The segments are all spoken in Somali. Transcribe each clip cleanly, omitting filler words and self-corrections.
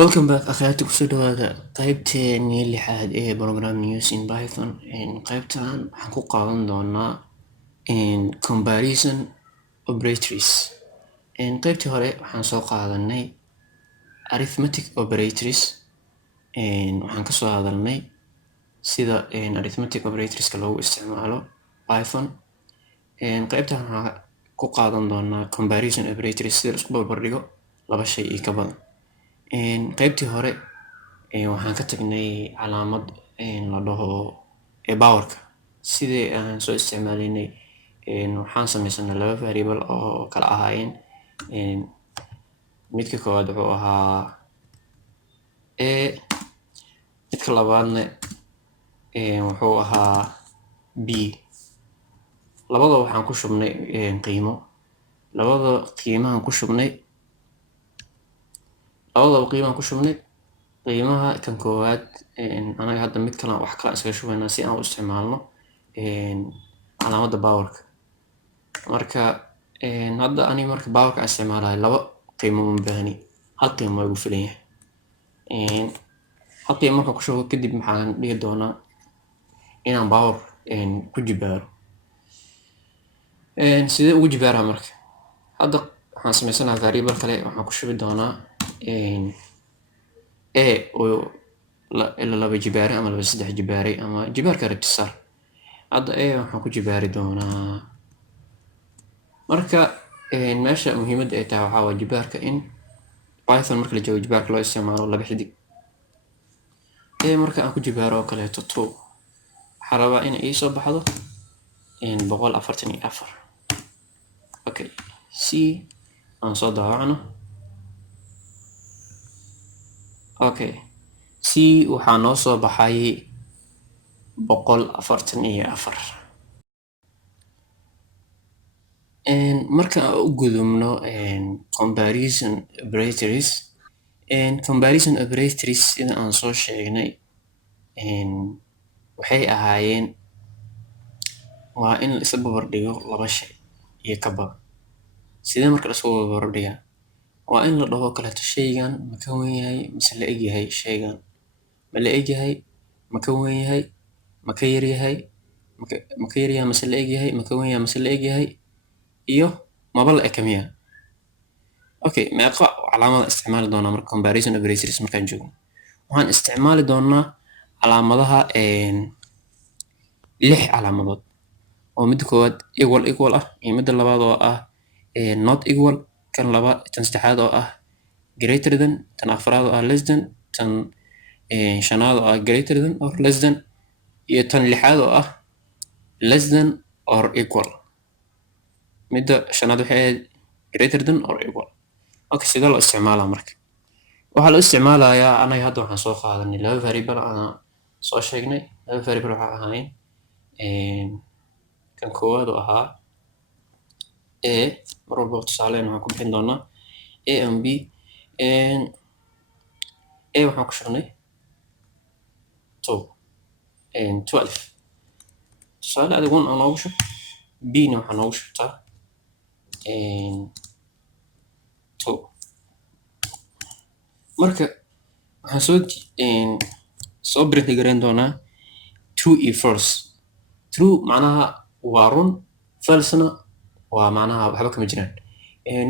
Welcome back akhyaarta kusoo dhawaada qaybteenii lixaad ee Programming Using Python. Qaybtan waxaan ku qaadan doonaa comparison operators. Qaybtii hore waxaan soo qaadanay arithmetic operators. Waxaan ka soo hadalnay sida arithmetic operatorska loogu isticmaalo Python. Qaybtan waxaan ku qaadan doonaa comparison operators sida la isku barbardhigo laba shay iyo ka badan. Qaybtii hore waxaan ka tagnay calaamad la dhaho powerka sidii aan soo isticmaalinay. Waxaan samaysanay laba variable oo kala ahaayeen midka koowaad wuxuu ahaa a, midka labaadna wuxuu ahaa b. labada waxaan ku shubnay qiimo. labadaba qiimahan ku shubnay qiimaha kan koowaad anaga hadda mid kale wax kala iskaga shubaynaa si aan u isticmaalno calaamadda powerka. Marka hadda ani marka powerka aan isticmaalayo laba qiimo uma baahni, hal qiimo waa igu filan yahay. hal qiimo markaan ku shubo kadib maxaan dhihi doonaa inaan power ku jibaaro. sidee ugu jibaaraa marka? Hadda waxaan samaysanayaa variable kale, waxaan ku shubi doonaa a oo laba jibaaray ama laba saddex jibaaray ama jibaarka rabti saar. Hadda a waxaan ku jibaari doonaa. Marka meesha muhiimadda ay tahay waxaa waa jibaarka in Python marka la joogo jibaarka loo isticmaalo laba xidig. a marka aan ku jibaaro oo kaleeto 2 waxaa rabaa in ay soo baxdo 144. okay, c aan soo daawacno. okay, c waxaa noo soo baxay 144. marka aan u gudubno comparison operators. comparison operators sida aan soo sheegnay waxay ahaayeen waa in la iska barbardhigo laba shay iyo ka badan. sidee marka la isku barbardhigaa? waa in la dhaho kaleeto shaygan ma ka weyn yahay mise la eg yahay shaygan, ma la eg yahay, ma ka weyn yahay, ma ka yar yahay, ma ka yar yahay mise la eg yahay, ma ka weyn yahay mise la eg yahay, iyo maba la eka miya. okay, meeqa calaamada isticmaali doonaa marka comparison operators markaan joogno? waxaan isticmaali doonaa calaamadaha 6 calaamadood oo midda koowaad equal ah, iyo midda labaad oo ah not equal, tan saddexaad oo ah greater than, tan afraad oo ah less than, tan shanaad oo ah greater than or less than, iyo tan lixaad oo ah less than or equal. midda shanaad waxay ahayd greater than or equal. okay, sidee loo isticmaalaa marka? waxaa loo isticmaalayaa anaga hadda waxaan soo qaadanay laba variable aan soo sheegnay. laba variable waxaa ahaayeen kan koowaad oo ahaa a, mar walba tusaaleen waxaan ku bixin doonaa a and b. a waxaan ku shubnay 12. tusaale adig 1 aan noogu shub, b na waxaa noogu shubtaa 2. marka waxaan soo print gareyn doonaa true iyo false. true macnaha waa run, falsena waa macnaha waxba kama jiraan.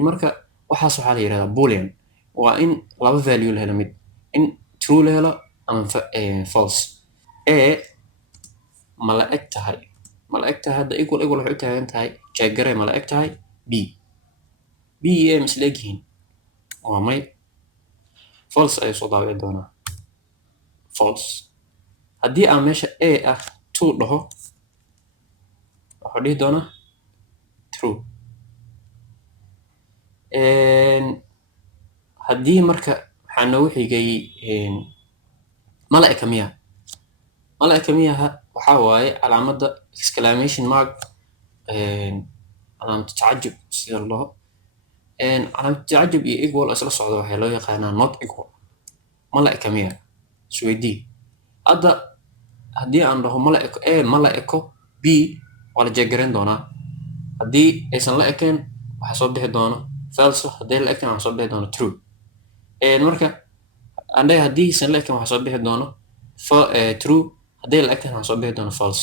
marka waxaas waxaa la yidhahdaa boolean. waa in laba value la helo, mid in true la helo ama false. a ma la eg tahay hadda equal waxay u taagan tahay jeegare ma la eg tahay b iyo a ma isla eg yihiin? waa may. false ayuu soo daawici doonaa false. haddii aan meesha a ah 2 dhaho waxuu dhihi doonaa true. haddii marka waxaa noogu xigay mala eka miya. mala eka miyaha waxaa waaye calaamadda exclamation mark, calaamad tacajub sida la dhaho. calaamad tacajub iyo equal isla socda waxaa loo yaqaanaa not equal. mala eka miya isweydii. hadda haddii aan dhaho mala eko a, mala eko b, waa la jeegarayn doonaa. haddii aysan la ekeen waxaa soo bixi doona false, haddii la ekeen waxaa soo bixi doona true. marka andhay haddii aysan la ekin waxaa soo bixi doono true, hadday la ekin waxaa soo bixi doono false,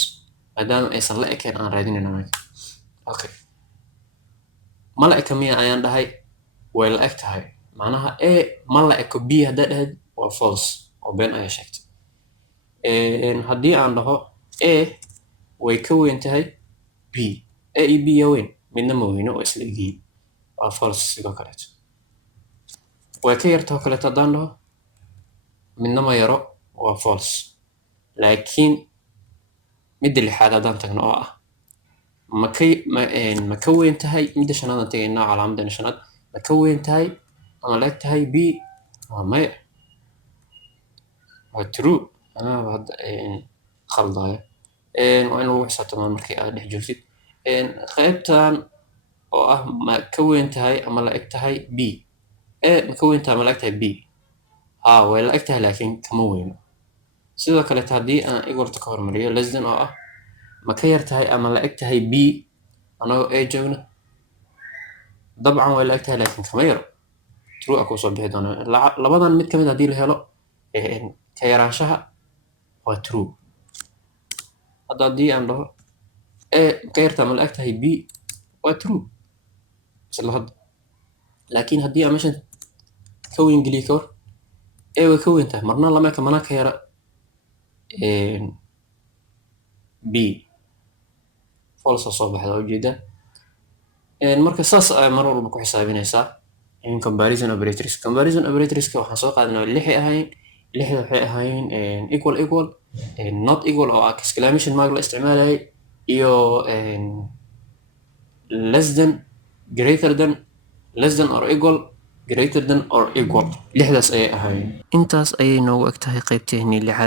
maadaama aysan la ekin aan raadinayna marka. Okay, ma la eka miya ayaan dhahay, way la eg tahay, macnaha a ma la eko b haddaa dhahayd waa false oo been ayaa sheegtay. haddii aan dhaho a way ka weyn tahay b, a iyo b yaa weyn, midna ma weyno oo isla egyihiin, waa false. sidoo kaleeto way ka yartao kaleeto haddaan dhaho midna ma yaro, waa false. laakiin midda lixaad haddaan tagno oo ah ma ka weyn tahay, midda shanaad aan tagaynaa, calaamadana shanaad, ma ka weyn tahay ama la eg tahay b, waa maya, waa true. anaaba hadda khaldaya, waa in lagu xisaabtamaa markii aad dhex joogtid. qaybtan oo ah ma ka weyn tahay ama la eg tahay b, ma ka weyn tahay ama la eg tahay b, haa way la eg tahay laakiin kama weyno. sidoo kaleeto haddii aan igorta ka hormariyo less than oo ah ma ka yar tahay ama la eg tahay b, anagoo a joogna, dabcan way la eg tahay laakiin kama yaro, true a kusoo bixi doona. labadan mid kamid haddii la helo, ka yaraanshaha waa true. hadda haddii aan dhaho a ka yarta ama la eg tahay b, waa true isla hadda. laakiin haddii aan meeshan ka weyn geliyo ka hor, a way ka weyn tahay, marna lama eka mana ka yara b, false soo baxda ujeeda. marka saas ay mar walba ku xisaabinaysaa comparison operatorska waxaan soo qaadanaa lixay ahaayeen, lixda waxay ahaayeen equal, not equal oo ah exclamation mark la isticmaalayay, iyo less than, greater than, less than or equal, greater than or equal, lixdaas ayay ahaayeen. intaas ayay noogu eg tahay qaybteennii lixaad.